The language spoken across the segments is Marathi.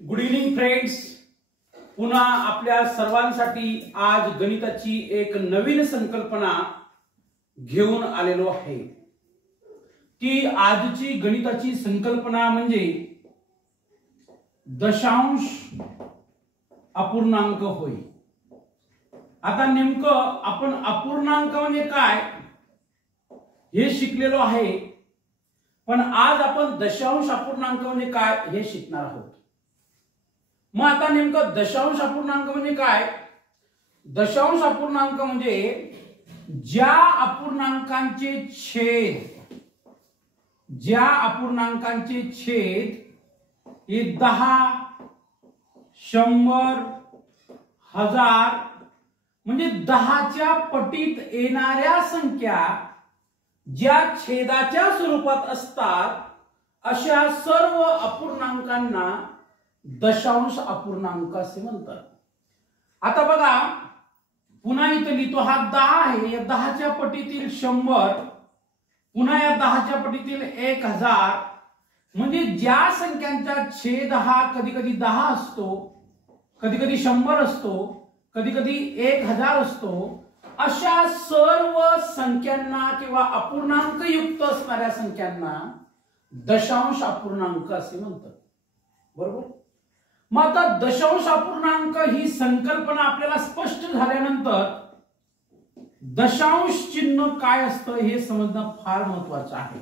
Good evening friends. पुन्हा आपल्या सर्वांसाठी आज गणिताची एक नवीन संकल्पना घेऊन आलेलो आहे. ती आजची गणिताची संकल्पना म्हणजे दशांश अपूर्णांक होय. आता नेमकं आपण अपूर्णांक म्हणजे काय हे शिकलेलो आहे, पण आज आपण दशांश अपूर्णांक म्हणजे काय हे शिकणार आहोत. मग आता नेमकं दशांश अपूर्णांक म्हणजे काय? दशांश अपूर्णांक म्हणजे ज्या अपूर्णांकांचे छेद हे 10, 100, 1000 म्हणजे 10च्या पटीत येणाऱ्या संख्या ज्या छेदाच्या स्वरूपात असतात अशा सर्व अपूर्णांकांना दशांश अपूर्णांक असे म्हणतात. आता बघा, पुन्हा इथे लिहितो. हा 10 आहे, या 10च्या पटीतील 100, पुन्हा या 10च्या पटीतील 1000 म्हणजे ज्या संख्यांचा छेद हा कधी कधी 10 असतो, कधी कधी 100 असतो, कधी कधी 1000 असतो, अशा सर्व संख्यांना किंवा अपूर्णांक युक्त असणाऱ्या संख्यांना दशांश अपूर्णांक असे म्हणतात. बरोबर. मग आता दशांश अपूर्णांक ही संकल्पना आपल्याला स्पष्ट झाल्यानंतर दशांश चिन्ह काय असतं हे समजणं फार महत्वाचं आहे.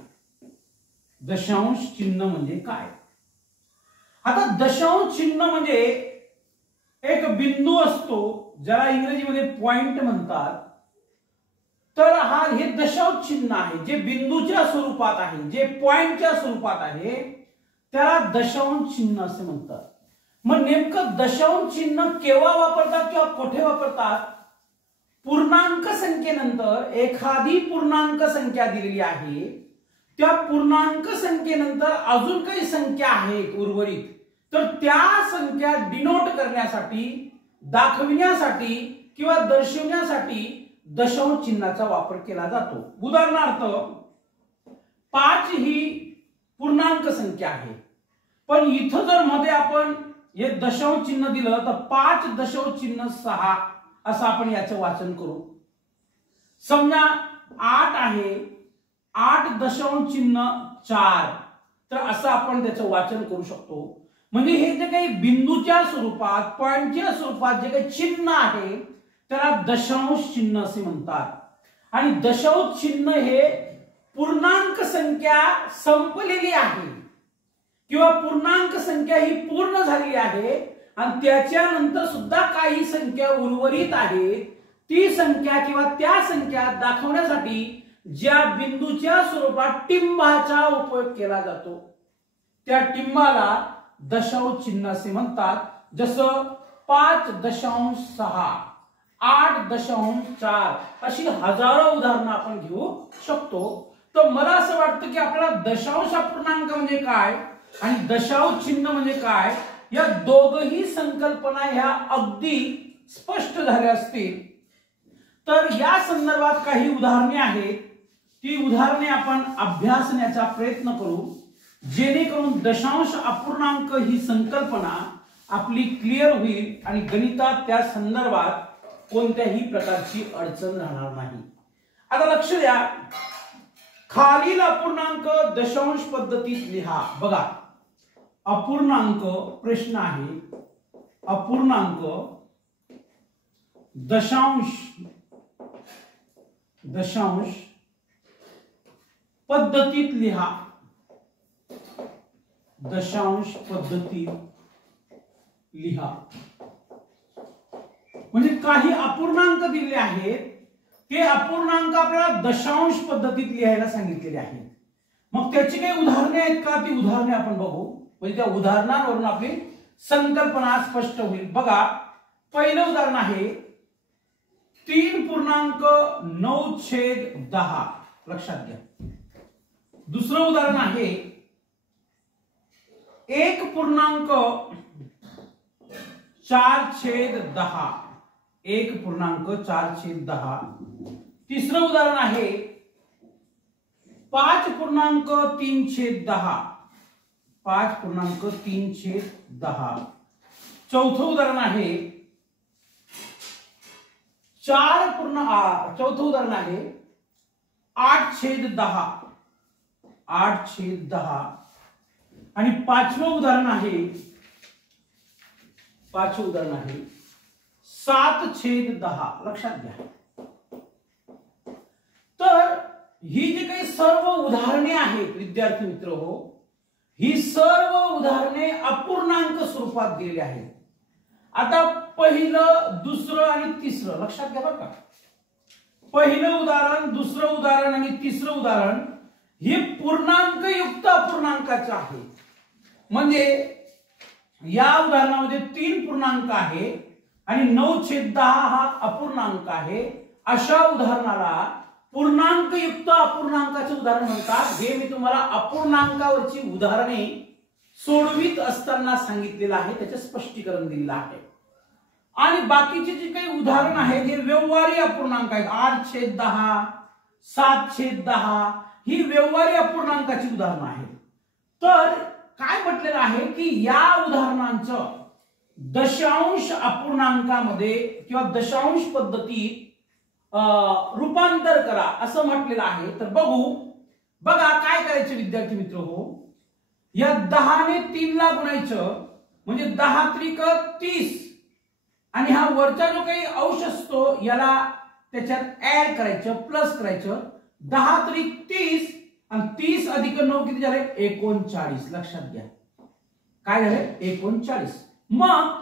दशांश चिन्ह म्हणजे काय? आता दशांश चिन्ह म्हणजे एक बिंदू असतो ज्याला इंग्रजीमध्ये पॉइंट म्हणतात. तर हे दशांश चिन्ह आहे जे बिंदूच्या स्वरूपात आहे, जे पॉइंटच्या स्वरूपात आहे, त्याला दशांश चिन्ह असे म्हणतात. मग नेमकं दशांश चिन्ह केव्हा वापरतात किंवा कुठे वापरतात? पूर्णांक संख्येनंतर एखादी पूर्णांक संख्या दिलेली आहे, त्या पूर्णांक संख्येनंतर अजून काही संख्या आहेत उर्वरित, तर त्या संख्या डिनोट करण्यासाठी, दाखविण्यासाठी किंवा दर्शविण्यासाठी दशांश चिन्हाचा वापर केला जातो. उदाहरणार्थ 5 ही पूर्णांक संख्या आहे, पण इथं जर मध्ये आपण हे दशांश चिन्ह दिलं तर 5 दशांश चिन्ह 6 असं आपण याचं वाचन करू. समजा 8 आहे, 8 दशांश चिन्ह 4, तर असं आपण त्याचं वाचन करू शकतो. म्हणजे हे जे काही बिंदूच्या स्वरूपात, पॉइंटच्या स्वरूपात जे काही चिन्ह आहे त्याला दशांश चिन्ह असे म्हणतात. आणि दशांश चिन्ह हे पूर्णांक संख्या संपलेली आहे किंवा पूर्णांक संख्या ही पूर्ण झालेली आहे आणि त्याच्यानंतर सुद्धा काही संख्या उर्वरित आहे, ती संख्या किंवा त्या संख्या दाखवण्यासाठी ज्या बिंदूच्या स्वरूपात टिंबाचा उपयोग केला जातो त्या टिंबाला दशांश चिन्ह असे म्हणतात. जसं 5.6, 8.4 अशी हजारो उदाहरणं आपण घेऊ शकतो. तर मला असं वाटतं की आपल्याला दशांश अपूर्णांक म्हणजे काय आणि दशांश चिन्ह म्हणजे काय या दोघही संकल्पना ह्या अगदी स्पष्ट झाल्या असतील. तर या संदर्भात काही उदाहरणे आहेत, ती उदाहरणे आपण अभ्यासण्याचा प्रयत्न करू जेणेकरून दशांश अपूर्णांक ही संकल्पना आपली क्लिअर होईल आणि गणितात त्या संदर्भात कोणत्याही प्रकारची अडचण राहणार नाही. आता लक्ष द्या, खालील अपूर्णांक दशांश पद्धतीत लिहा. बघा, अपूर्णांक प्रश्न आहे, अपूर्णांक दशांश पद्धतीत लिहा. दशांश पद्धतीत लिहा म्हणजे काही अपूर्णांक दिले आहेत, ते अपूर्णांक आपल्याला दशांश पद्धतीत लिहायला सांगितलेले आहेत. मग त्याची काही उदाहरणे आहेत का? ती उदाहरणे आपण बघू, म्हणजे त्या उदाहरणांवरून आपली संकल्पना स्पष्ट होईल. बघा, पहिलं उदाहरण आहे 3.9/10, लक्षात घ्या. दुसरं उदाहरण आहे 1.4/10, 1.4/10. तिसरं उदाहरण आहे 5.3/10, 5.3/10. चौथं उदाहरण आहे चौथं उदाहरण आहे 8/10. 8/10. आणि पाचवं उदाहरण आहे 7/10. लक्षात घ्या. तर ही जी काही सर्व उदाहरणे आहेत विद्यार्थी मित्र हो, ही सर्व उदाहरणे अपूर्णांक स्वरूपात दिलेली आहेत. आता पहिलं, दुसरं आणि तिसरं लक्षात घ्या बरं का. पहिलं उदाहरण, दुसरं उदाहरण आणि तिसरं उदाहरण हे पूर्णांक युक्त अपूर्णांकाचे आहे. म्हणजे या उदाहरणामध्ये 3 पूर्णांक आहे आणि 9/10 हा अपूर्णांक आहे. अशा उदाहरणाला पूर्णांक युक्त अपूर्णांकाचे उदाहरण म्हणतात. हे मी तुम्हाला अपूर्णांकावरची उदाहरणे सोडवित असताना सांगितलेलं आहे, त्याचे स्पष्टीकरण दिलेलं आहे. आणि बाकीचे जे काही उदाहरण आहेत हे व्यवहारी अपूर्णांक आहेत. 8/10, 7/10 ही व्यवहारी अपूर्णांकाची उदाहरणं आहेत. तर काय म्हटलेलं आहे की या उदाहरणांचं दशांश अपूर्णांकामध्ये किंवा दशांश पद्धतीत रूपांतर करा असं म्हटलेलं आहे. तर बघा काय करायचं विद्यार्थी मित्र हो. या 10 ने 3 ला गुणायचं म्हणजे 10×3 आणि हा वरचा जो काही अंश असतो याला त्याच्यात ऍड करायचं, प्लस करायचं. 10×3 आणि 30 अधिक 9 किती झाले? 39. लक्षात घ्या काय झाले? 39. मग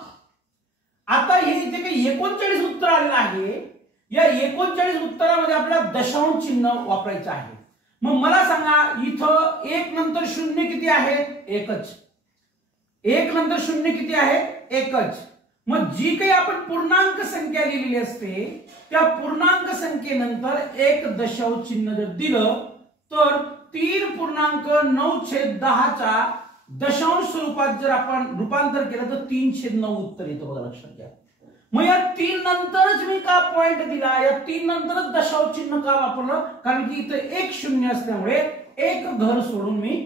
आता हे इथे काही 39 उत्तर आलेलं आहे. या 39 उत्तरामध्ये आपल्याला दशांश चिन्ह वापरायचं आहे. मग मला सांगा इथं 1 नंतर 0 किती आहे? 1च. 1 नंतर 0 किती आहे? 1च. मग जी काही आपण पूर्णांक संख्या लिहिलेली असते त्या पूर्णांक संख्येनंतर एक दशांश चिन्ह जर दिलं तर 3.9/10 चा दशांश स्वरूपात जर आपण रूपांतर केलं तर 3/9 उत्तर येतं. बघा लक्षात घ्या. मग या 3 नंतरच मी का पॉइंट दिला? या 3 नंतरच दशांश चिन्ह का वापरलं? कारण की इथं 1 0 असल्यामुळे एक घर सोडून मी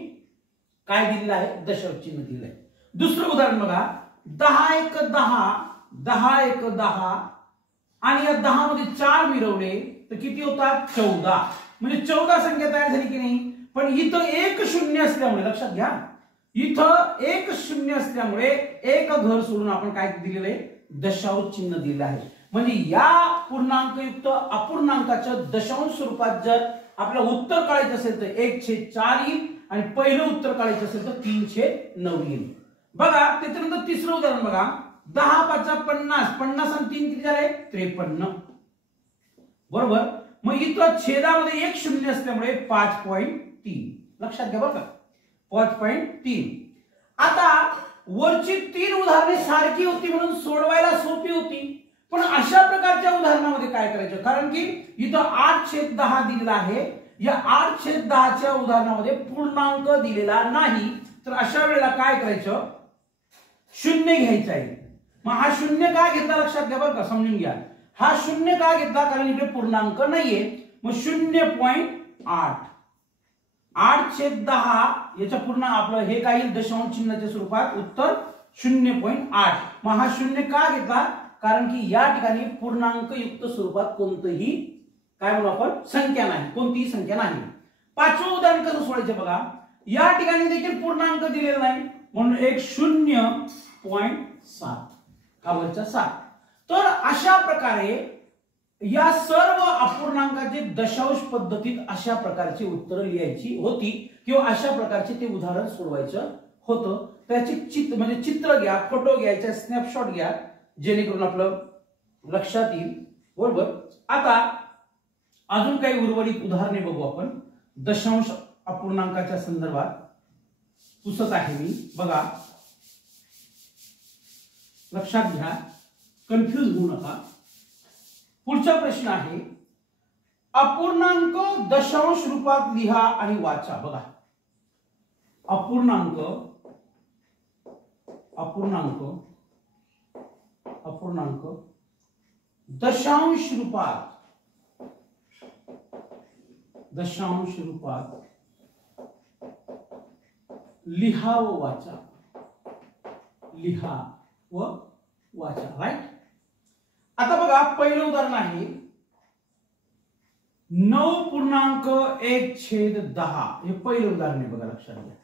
काय दिलेलं आहे? दशांश चिन्ह दिलंय. दुसरं उदाहरण बघा. 10×1=10, 10×1=10 आणि या 10 मध्ये 4 मिळवले तर किती होतात? 14. म्हणजे 14 संख्या तयार झाली की नाही. पण इथं 1 0 असल्यामुळे लक्षात घ्या, इथं 1 0 असल्यामुळे एक घर सोडून आपण काय दिलेलं आहे? दशांश चिन्ह दिलेलं आहे. म्हणजे या पूर्णांकयुक्त अपूर्णांकाच्या दशांश स्वरूपात जर आपल्याला उत्तर काढायचं असेल तर 1/4 येईल आणि पहिलं उत्तर काढायचं असेल तर 3/9 येईल. बघा त्याच्यानंतर तिसरं उदाहरण बघा. 10×5=50, 50 आणि 3 किती झाले? 53. बरोबर. मग इथं छेदामध्ये 1 0 असल्यामुळे 5.3. लक्षात घ्या बरं का, 5.3. आता वरची 3 उदाहरणे सारखी होती म्हणून सोडवायला सोपी होती. पण अशा प्रकारच्या उदाहरणामध्ये काय करायचं? कारण की इथं 8/10 दिलेला आहे. या 8/10 च्या उदाहरणामध्ये पूर्णांक दिलेला नाही. तर अशा वेळेला काय करायचं? 0 घ्यायचा आहे. मग हा 0 का घेतला लक्षात घ्या बरं का, समजून घ्या. हा 0 का घेतला? कारण इकडे पूर्णांक नाहीये. मग 0.8. 8/10 याच्या पूर्ण आपलं हे काही दशांश चिन्हाच्या स्वरूपात उत्तर 0.8. मग हा 0 का घेतला? कारण की या ठिकाणी पूर्णांक युक्त स्वरूपात कोणतंही काय म्हणू आपण संख्या नाही, कोणतीही संख्या नाही. पाचवं उदाहरण कसं सोडायचं बघा. या ठिकाणी देखील पूर्णांक दिलेला नाही म्हणून एक 0.7 हा वरचा 7. तर अशा प्रकारे या सर्व अपूर्णांकाचे दशांश पद्धतीत अशा प्रकारची उत्तरं लिहायची होती किंवा अशा प्रकारचे ते उदाहरण सोडवायचं होतं. त्याचे चित्र घ्या, फोटो घ्यायचे, स्नॅपशॉट घ्या जेणेकरून आपलं लक्षात येईल. बरोबर. आता अजून काही उर्वरित उदाहरणे बघू आपण दशांश अपूर्णांकाच्या संदर्भात. पुसत आहे मी बघा, लक्षात घ्या, कन्फ्यूज होऊ नका. पुढचा प्रश्न आहे अपूर्णांक दशांश रूपात लिहा आणि वाचा. बघा अपूर्णांक अपूर्णांक अपूर्णांक दशांश रूपात लिहा व वाचा, लिहा व वाचा, राईट. आता बघा पहिलं उदाहरण आहे 9.1/10. हे पहिलं उदाहरण आहे बघा, लक्षात घ्या.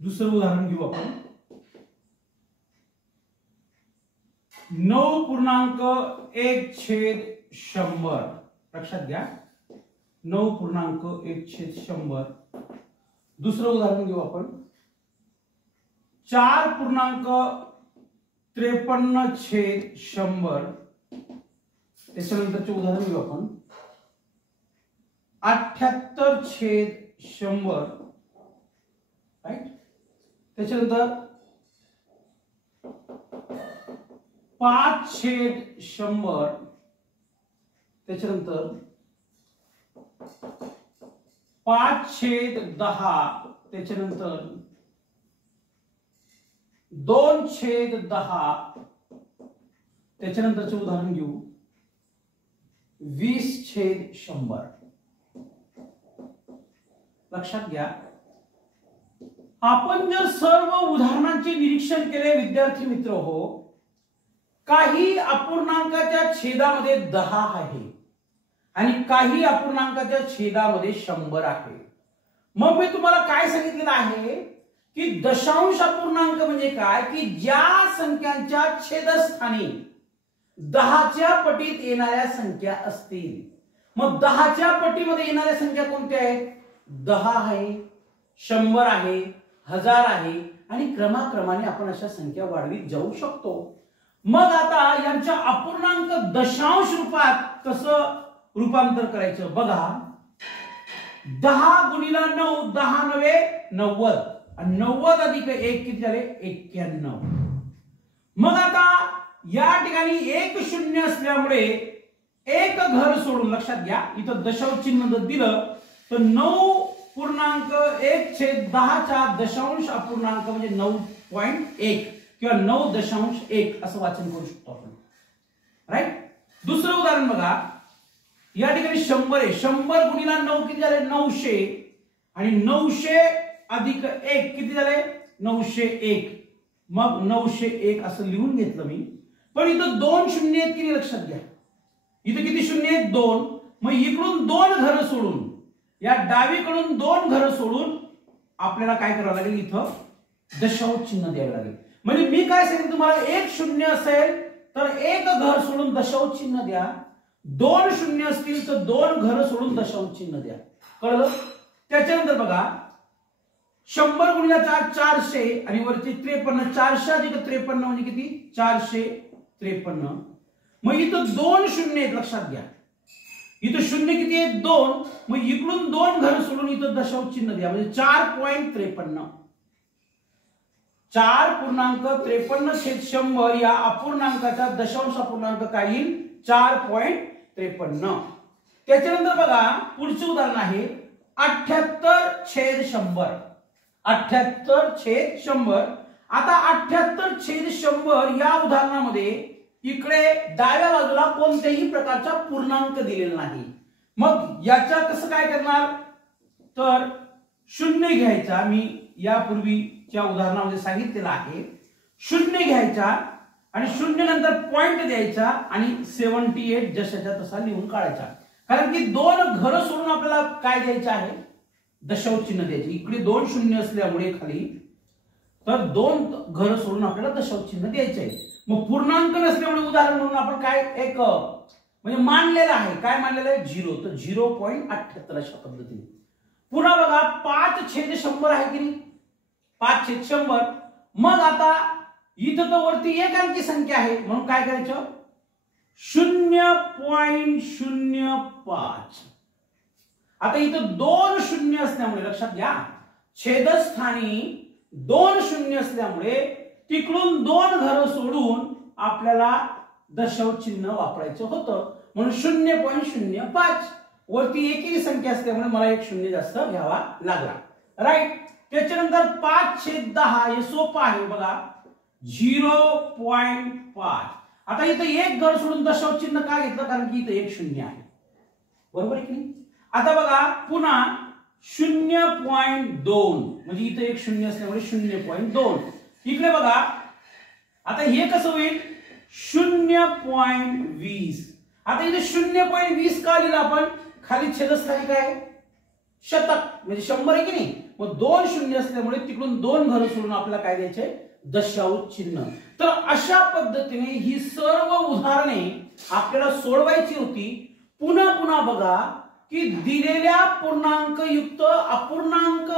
दुसरं उदाहरण घेऊ आपण 9.1/100. लक्षात घ्या 9.1/100. दुसरं उदाहरण घेऊ आपण 4.53/100. त्याच्यानंतरचे उदाहरण घेऊ आपण 78/100. राईट. त्याच्यानंतर 5/100. त्याच्यानंतर 5/10. त्याच्यानंतर 2/10. त्याच्यानंतरचे उदाहरण घेऊ 20/100. लक्षात घ्या आपण जर सर्व उदाहरणांचे निरीक्षण केले विद्यार्थी मित्र हो, काही अपूर्णांकाच्या छेदामध्ये 10 आहे आणि काही अपूर्णांकाच्या छेदामध्ये 100 आहे. मग मी तुम्हाला काय सांगितलेलं आहे की दशांश अपूर्णांक म्हणजे काय, की ज्या संख्यांच्या छेदस्थानी 10च्या पटीत येणाऱ्या संख्या असतील. मग 10च्या पटीमध्ये येणाऱ्या संख्या कोणत्या आहेत? 10 आहे, 100 आहे, 1000 आहे आणि क्रमाक्रमाने आपण अशा संख्या वाढवीत जाऊ शकतो. मग आता यांच्या अपूर्णांक दशांश रूपात कसं रूपांतर करायचं बघा. 10 गुणिले 9, 10 9 90 आणि 90 अधिक 1 किती झाले? 91. मग आता या ठिकाणी 1 0 असल्यामुळे एक घर सोडून, लक्षात घ्या इथं दशांश चिन्ह दिलं तर 9.1/10 चा दशांश अपूर्णांक म्हणजे 9.1 किंवा 9.1 असं वाचन करू शकतो आपण. राईट. दुसरं उदाहरण बघा या ठिकाणी 100 आहे. 100 गुणिले 9 किती झाले? 900 आणि 900 अधिक 1 किती झाले? 901. मग 901 असं लिहून घेतलं मी. पण इथं 2 शून्य आहेत की लक्षात घ्या. इथं किती शून्य आहेत? 2. मग इकडून 2 घर सोडून, या डावीकडून 2 घर सोडून आपल्याला काय करावं लागेल? इथं दशांश चिन्ह द्यावं लागेल. म्हणजे मी काय सांगितलं तुम्हाला, 1 0 असेल तर एक घर सोडून दशांश चिन्ह द्या. 2 शून्य असतील तर 2 घर सोडून दशांश चिन्ह द्या. कळलं? त्याच्यानंतर बघा 100 गुणिले 4 400 आणि वरती 53. 400 अधिक 53 म्हणजे किती? 453. मग इथं 2 शून्य आहेत, लक्षात घ्या. इथं शून्य किती आहेत? 2. मग इकडून 2 घर सोडून इथं दशांश चिन्ह द्या म्हणजे 4.53. 4.53/100 या अपूर्णांकाचा दशांश अपूर्णांक काय येईल? 4.53. त्याच्यानंतर बघा पुढचे उदाहरण आहे 78/100. 78/100. आता 78/100 या उदाहरणामध्ये इकडे डाव्या बाजूला कोणत्याही प्रकारचा पूर्णांक दिलेला नाही. मग याच्या कसं काय करणार? तर शून्य घ्यायचा. मी यापूर्वीच्या उदाहरणामध्ये सांगितलेलं आहे. शून्य घ्यायचा आणि शून्य नंतर पॉइंट द्यायचा आणि 78 जशाच्या तसा लिहून काढायचा. कारण की 2 घर सोडून आपल्याला काय द्यायचं आहे? दशांश चिन्ह द्यायचे. इकडे 2 शून्य असल्यामुळे खाली तर 2 घर सोडून आपल्याला दशांश चिन्ह द्यायचे आहे. मग पूर्णांक नसल्यामुळे उदाहरण म्हणून आपण काय एक म्हणजे मानलेलं आहे. काय मानलेलं आहे? 0. तर 0.78 अशा पद्धतीने. पुन्हा बघा 5/100 आहे की नाही? 5/100. मग आता इथं तर वरती एक अंकी संख्या आहे म्हणून काय करायचं? 0.05. आता इथं 2 शून्य असल्यामुळे, लक्षात घ्या छेदस्थानी 2 शून्य असल्यामुळे तिकडून 2 घर सोडून आपल्याला दशांश चिन्ह वापरायचं होतं म्हणून 0.05. वरती एकेरी संख्या असल्यामुळे मला एक शून्य जास्त घ्यावा लागला. राईट. त्याच्यानंतर 5/10 हे सोपं आहे बघा 0.5. आता इथं एक घर सोडून दशांश चिन्ह का घेतलं? कारण की इथं एक शून्य आहे. बरोबर आहे की नाही? आता बघा पुन्हा 0.2 म्हणजे इथे एक शून्य असल्यामुळे 0.2. इकडे बघा आता हे कसं होईल 0.20. आता इथे 0.20 का लिहिलं आपण, खाली छेदस्थानी काय शतक म्हणजे 100 आहे की नाही, मग 2 शून्य असल्यामुळे तिकडून 2 घरं सोडून आपल्याला काय द्यायचे दशांश चिन्ह. तर अशा पद्धतीने ही सर्व उदाहरणे आपल्याला सोडवायची होती. पुन्हा पुन्हा बघा की दिलेल्या पूर्णांक युक्त अपूर्णांक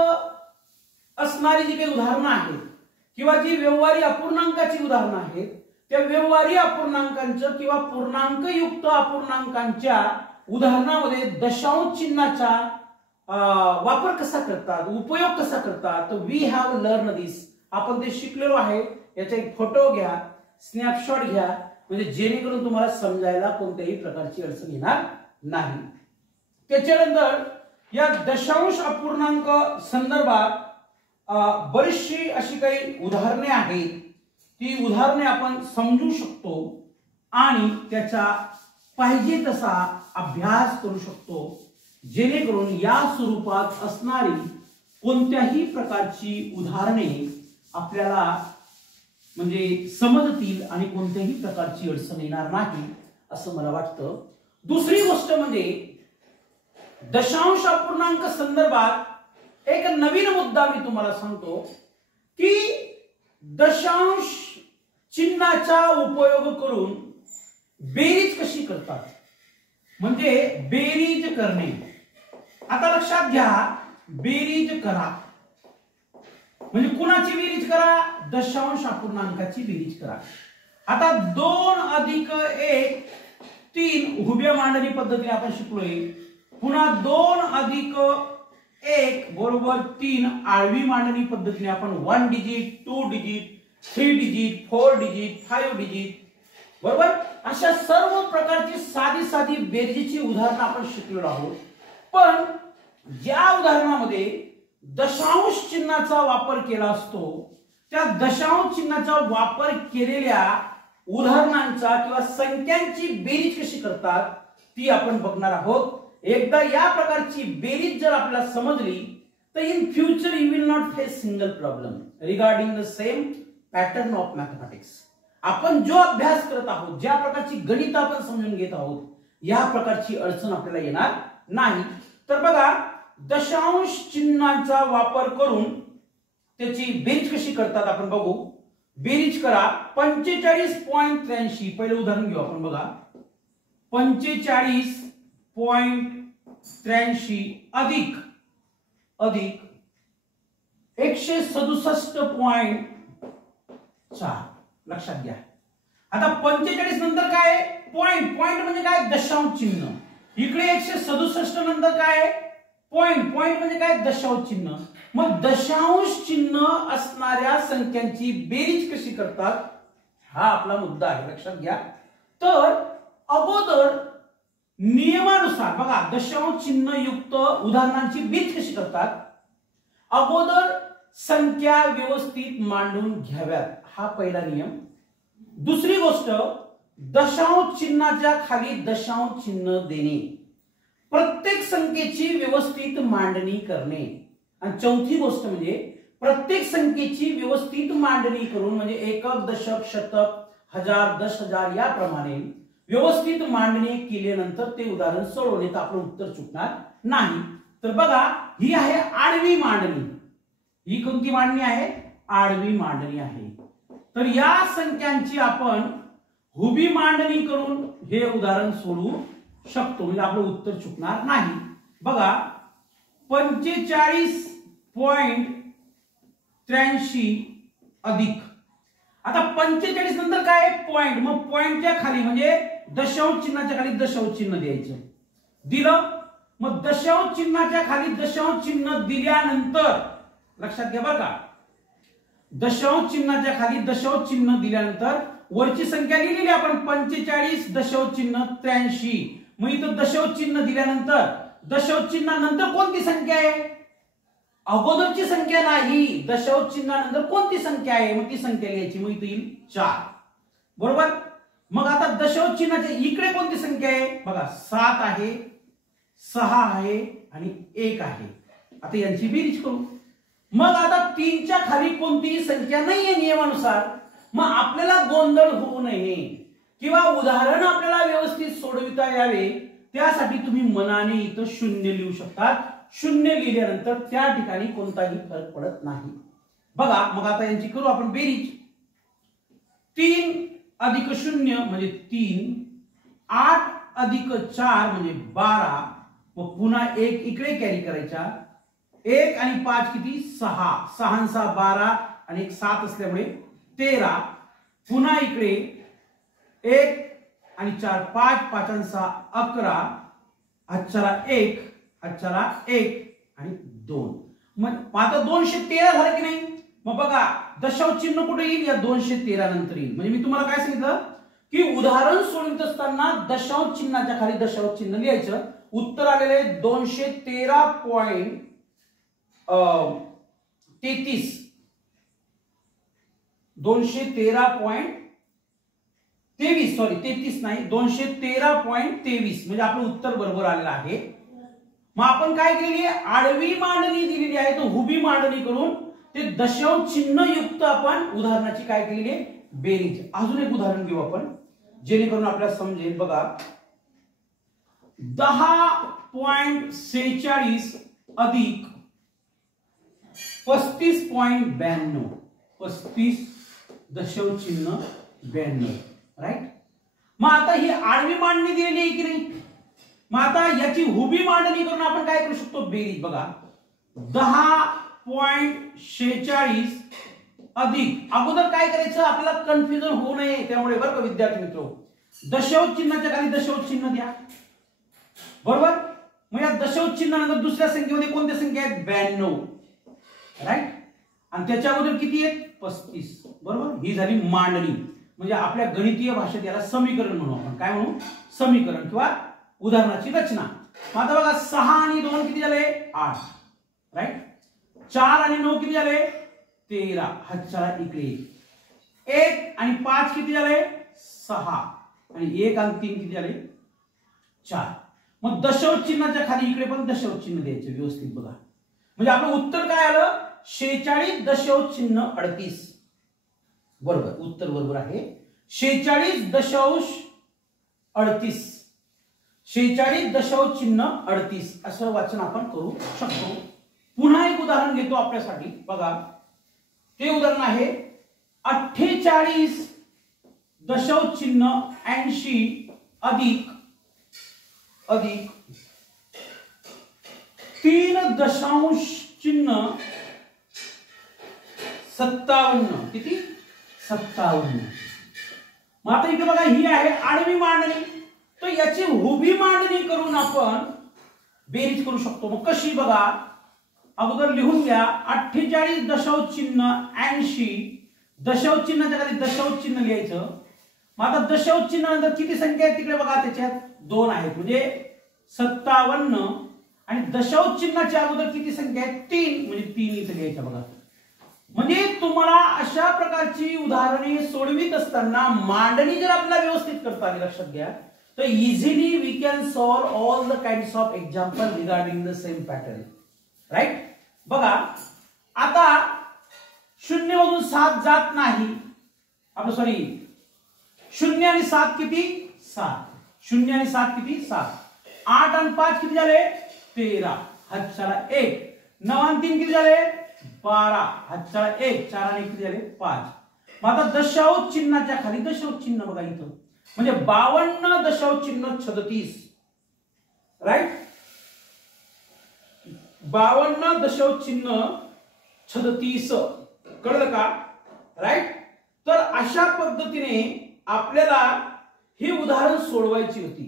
असणारी जी काही उदाहरणं आहेत किंवा जी व्यवहारी अपूर्णांकाची उदाहरणं आहेत त्या व्यवहारी अपूर्णांकांचं किंवा पूर्णांक युक्त अपूर्णांकांच्या उदाहरणामध्ये दशांश चिन्हाचा वापर कसा करतात, उपयोग कसा करतात, तर वी हॅव लर्न दिस. आपण ते शिकलेलो आहे. याचा एक फोटो घ्या, स्नॅपशॉट घ्या, म्हणजे जेणेकरून तुम्हाला समजायला कोणत्याही प्रकारची अडचण येणार नाही. त्याच्यानंतर या दशांश अपूर्णांक संदर्भात बरीचशी अशी काही उदाहरणे आहेत. ती उदाहरणे आपण समजू शकतो आणि त्याचा पाहिजे तसा अभ्यास करू शकतो, जेणेकरून या स्वरूपात असणारी कोणत्याही प्रकारची उदाहरणे आपल्याला म्हणजे समजतील आणि कोणत्याही प्रकारची अडचण येणार नाही असं मला वाटतं. दुसरी गोष्ट म्हणजे दशांश अपूर्णांक संदर्भात एक नवीन मुद्दा मी तुम्हाला सांगतो की दशांश चिन्हाचा उपयोग करून बेरीज कशी करतात, म्हणजे बेरीज करणे. आता लक्षात घ्या, बेरीज करा म्हणजे कुणाची बेरीज करा, दशांश अपूर्णांकाची बेरीज करा. आता 2 अधिक 1 3 उभ्या मांडणी पद्धतीने आपण शिकलोय. पुन्हा 2 अधिक 1 बरोबर 3 आडवी मांडणी पद्धतीने आपण 1 digit 2 digit 3 digit 4 digit 5 digit बरोबर अशा सर्व प्रकारची साधी साधी बेरजेची उदाहरणं आपण शिकलेलो आहोत. पण ज्या उदाहरणामध्ये दशांश चिन्हाचा वापर केला असतो त्या दशांश चिन्हाचा वापर केलेल्या उदाहरणांचा किंवा संख्यांची बेरीज कशी करतात ती आपण बघणार आहोत. एकदा या प्रकारची बेरीज जर आपल्याला समजली तर in future you will not face single problem regarding the same pattern of mathematics. आपण जो अभ्यास करत आहोत, ज्या प्रकारची गणित आपण समजून घेत आहोत, या प्रकारची अडचण आपल्याला येणार नाही. तर बघा, दशांश चिन्हांचा वापर करून त्याची बेरीज कशी करतात आपण बघू. बेरीज करा 45.83. पहिले उदाहरण घेऊ आपण. बघा 45.83 अधिक 167.4. लक्षात घ्या. आता 45 नंतर काय पॉइंट म्हणजे काय दशांश चिन्ह. इकडे 167 नंतर काय पॉइंट म्हणजे काय दशांश चिन्ह. मग दशांश चिन्ह असणाऱ्या संख्यांची बेरीज कशी करतात हा आपला मुद्दा आहे. लक्षात घ्या. तर अगोदर नियमानुसार बघा दशांश चिन्ह युक्त उदाहरणांची बेरीज कशी करतात. अगोदर संख्या व्यवस्थित मांडून घ्याव्यात हा पहिला नियम. दुसरी गोष्ट दशांश चिन्हाच्या खाली दशांश चिन्ह देणे, प्रत्येक संख्येची व्यवस्थित मांडणी करणे. आणि चौथी गोष्ट म्हणजे प्रत्येक संख्येची व्यवस्थित मांडणी करून म्हणजे एकक दशक शतक हजार 10,000 याप्रमाणे व्यवस्थित मांडणी केल्यानंतर ते उदाहरण सोडवणे तर आपलं उत्तर चुकणार नाही. तर बघा ही आहे आडवी मांडणी. ही कोणती मांडणी आहे, आडवी मांडणी आहे. तर या संख्यांची आपण उभी मांडणी करून हे उदाहरण सोडवू शकतो म्हणजे आपलं उत्तर चुकणार नाही. बघा 45.83 अधिक. आता 45 नंतर काय पॉइंट, मग पॉइंटच्या खाली म्हणजे दशांश चिन्हाच्या खाली दशांश चिन्ह द्यायचं. दिलं. मग दशांश चिन्हाच्या खाली दशांश चिन्ह दिल्यानंतर लक्षात घ्या बरं का, दशांश चिन्हाच्या खाली दशांश चिन्ह दिल्यानंतर वरची संख्या लिहिलेली आपण 45.83. मग इथं दशांश चिन्ह दिल्यानंतर दशांश चिन्हानंतर कोणती संख्या आहे, अगोदरची संख्या नाही, दशांश चिन्हानंतर कोणती संख्या आहे मग ती संख्या लिहायची. मग इथे येईल 4 बरोबर. मग आता दशांश चिन्हाच्या इकडे कोणती संख्या आहे बघा 7 आहे, 6 आहे आणि 1 आहे. आता यांची बेरीज करू. मग आता 3च्या खाली कोणतीही संख्या नाहीये नियमानुसार, मग आपल्याला गोंधळ होऊ नये किंवा उदाहरण आपल्याला व्यवस्थित सोडविता यावे त्यासाठी तुम्ही मनाने इथं 0 लिहू शकता. 0 लिहिल्यानंतर त्या ठिकाणी कोणताही फरक पडत नाही. बघा मग आता यांची करू आपण बेरीज. 3 अधिक 0 म्हणजे 3, 8 अधिक 4 म्हणजे 12, मग पुन्हा 1 इकडे कॅरी करायचा. 1 आणि 5 किती 6, 6 6 12 आणि 1 7 असल्यामुळे 13. पुन्हा इकडे 1 आणि 4 5, 5 आणि 6 11, हातच्याला 1, हातच्याला 1 आणि 2. मग आता 213 झालं की नाही. मग बघा दशांश चिन्ह कुठे येईल, या 213 नंतर येईल. म्हणजे मी तुम्हाला काय सांगितलं की उदाहरण सोडवित असताना दशांश चिन्हाच्या खाली दशांश चिन्ह लिहायचं. उत्तर आलेले 213.33 213.23 सॉरी 33 नाही 213.23 म्हणजे आपलं उत्तर बरोबर आलेलं आहे. मग आपण काय केलेली आहे, आडवी मांडणी दिलेली आहे, तर उभी मांडणी करून ते दशांश चिन्ह युक्त आपण उदाहरणाची काय केलेली आहे बेरीज. अजून एक उदाहरण घेऊ आपण जेणेकरून आपल्याला समजेल. बघा 10.46 अधिक 35.92 35 दशांश चिन्ह 92 राईट. मग आता ही आडवी मांडणी दिलेली आहे की नाही. मग आता याची उभी मांडणी करून आपण काय करू शकतो बेरीज. बघा 10.46 अधिक अगोदर काय करायचं आपल्याला कन्फ्युजन होऊ नये त्यामुळे बरं का विद्यार्थी मित्र, दशांश चिन्हाच्या खाली दशांश चिन्ह द्या बरोबर. मग या दशांश चिन्हानंतर दुसऱ्या संख्येमध्ये कोणत्या संख्या आहेत 92 राईट. आणि त्याच्या अगोदर किती आहेत 35 बरोबर. ही झाली मांडणी. म्हणजे आपल्या गणितीय भाषेत याला समीकरण म्हणू आपण. काय म्हणू समीकरण किंवा उदाहरणाची रचना. आता बघा 6 आणि 2 किती झाले 8 राईट. 4 आणि 9 किती झाले 13, हातच्याला इकडे. 1 आणि 5 किती झाले 6 आणि 1 आणि 3 किती झाले 4. मग दशांश चिन्हाच्या खाली इकडे पण दशांश चिन्ह द्यायचे व्यवस्थित. बघा म्हणजे आपलं उत्तर काय आलं 46.38 बरोबर. उत्तर बरोबर आहे 46.38 46.38 असं वाचन आपण करू शकतो. पुन्हा एक उदाहरण घेतो आपल्यासाठी. बघा ते उदाहरण आहे 48.80 अधिक 3.57 किती 57. मग आता इथे बघा ही आहे आडवी मांडणी, तर याची उभी मांडणी करून आपण बेरीज करू शकतो. मग कशी बघा अगोदर लिहून घ्या 48.80 दशांश चिन्हाच्या खाली दशांश चिन्ह लिहायचं. मग आता दशांश चिन्हानंतर किती संख्या आहेत तिकडे बघा त्याच्यात 2 आहेत म्हणजे 57 आणि दशांश चिन्हाच्या अगोदर किती संख्या आहे 3 म्हणजे 3 इथे लिहायचं. बघा म्हणजे तुम्हाला अशा प्रकारची उदाहरणे सोडवित असताना मांडणी जर आपल्याला व्यवस्थित करता आली लक्षात घ्या तर easily we can solve all the kinds of example regarding the same pattern right. बघा आता 0 मधून 7 जात नाही आपलं सॉरी 0 आणि 7 किती 7 0 आणि 7 किती 7. 8 आणि 5 किती झाले 13, हातच्याला 1. 9 आणि 3 किती झाले 12, हातच्याला 1. 4 आणि 1 किती झाले 5. मग आता दशांश चिन्हाच्या खाली दशांश चिन्ह बघा इथं म्हणजे 52 दशांश चिन्ह 36 राईट. 52 दशांश चिन्ह 36 कळलं का राईट. तर अशा पद्धतीने आपल्याला हे उदाहरण सोडवायची होती.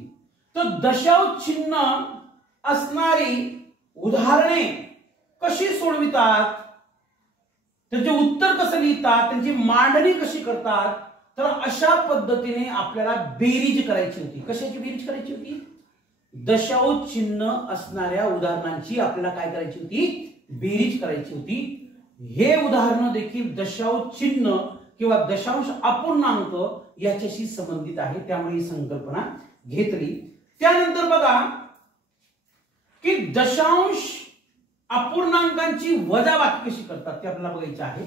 तर दशांश चिन्ह असणारी उदाहरणे कशी सोडवितात, त्याचे उत्तर कसं लिहितात, त्यांची मांडणी कशी करतात, तर अशा पद्धतीने आपल्याला बेरीज करायची होती. कशाची बेरीज करायची होती दशांश चिन्ह असणाऱ्या उदाहरणांची आपल्याला काय करायची होती बेरीज करायची होती. हे उदाहरण देखील दशांश चिन्ह किंवा दशांश अपूर्णांक याच्याशी संबंधित आहे त्यामुळे ही संकल्पना घेतली. त्यानंतर बघा की दशांश अपूर्णांकांची वजाबाकी कशी करतात ते आपल्याला बघायचे आहे.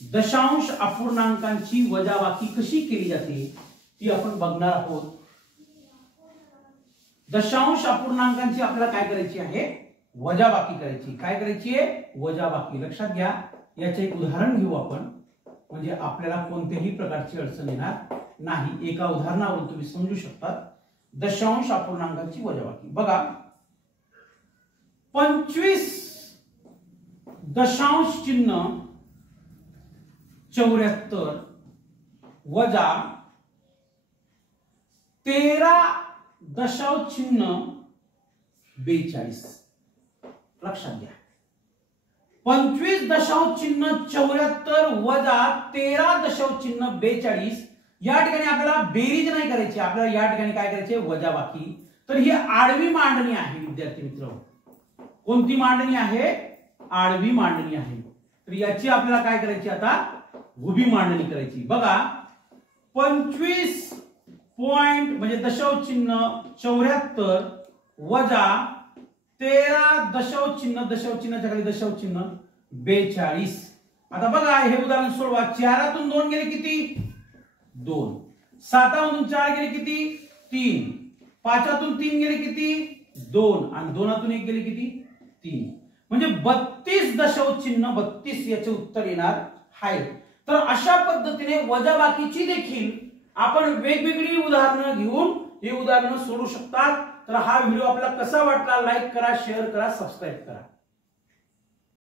दशांश अपूर्णांकांची वजाबाकी कशी केली जाते ती आपण बघणार आहोत. दशांश अपूर्णांकांची आपल्याला काय करायची आहे, वजाबाकी करायची. काय करायची आहे, वजाबाकी. लक्षात घ्या, याचे एक उदाहरण घेऊ आपण, म्हणजे आपल्याला कोणत्याही प्रकारची अडचण येणार नाही. एका उदाहरणावरून तुम्ही समजू शकता दशांश अपूर्णांकांची वजाबाकी. बघा, 25 दशांश चिन्ह 74 वजा 13 दशांश चिन्ह 42. लक्षात घ्या, 25 दशांश चिन्ह 74 वजा 13 दशांश चिन्ह 42. या ठिकाणी आपल्याला बेरीज नाही करायची, आपल्याला या ठिकाणी काय करायचे, वजाबाकी. तर ही आडवी मांडणी आहे विद्यार्थी मित्र. कोणती मांडणी आहे, आडवी मांडणी आहे. तर याची आपल्याला काय करायची, आता उभी मांडणी करायची. बघा, 25 पॉइंट म्हणजे दशांश चिन्ह 74 वजा 13 दशांश चिन्हाच्या खाली दशांश चिन्ह 42. आता बघा, हे उदाहरण सोडवा. 4तून 2 गेले किती, 2. 7मधून 4 गेले किती, 3. 5तून 3 गेले किती, 2. आणि 2तून 1 गेले किती, 3. म्हणजे 32 दशांश चिन्ह 32 याचे उत्तर येणार आहे. तर अशा पद्धतीने वजाबाकीची देखील आपण वेगवेगळी उदाहरणं घेऊन हे उदाहरणं सोडू शकतात. तर हा व्हिडिओ आपल्याला कसा वाटला, लाईक करा, शेअर करा, सबस्क्राईब करा.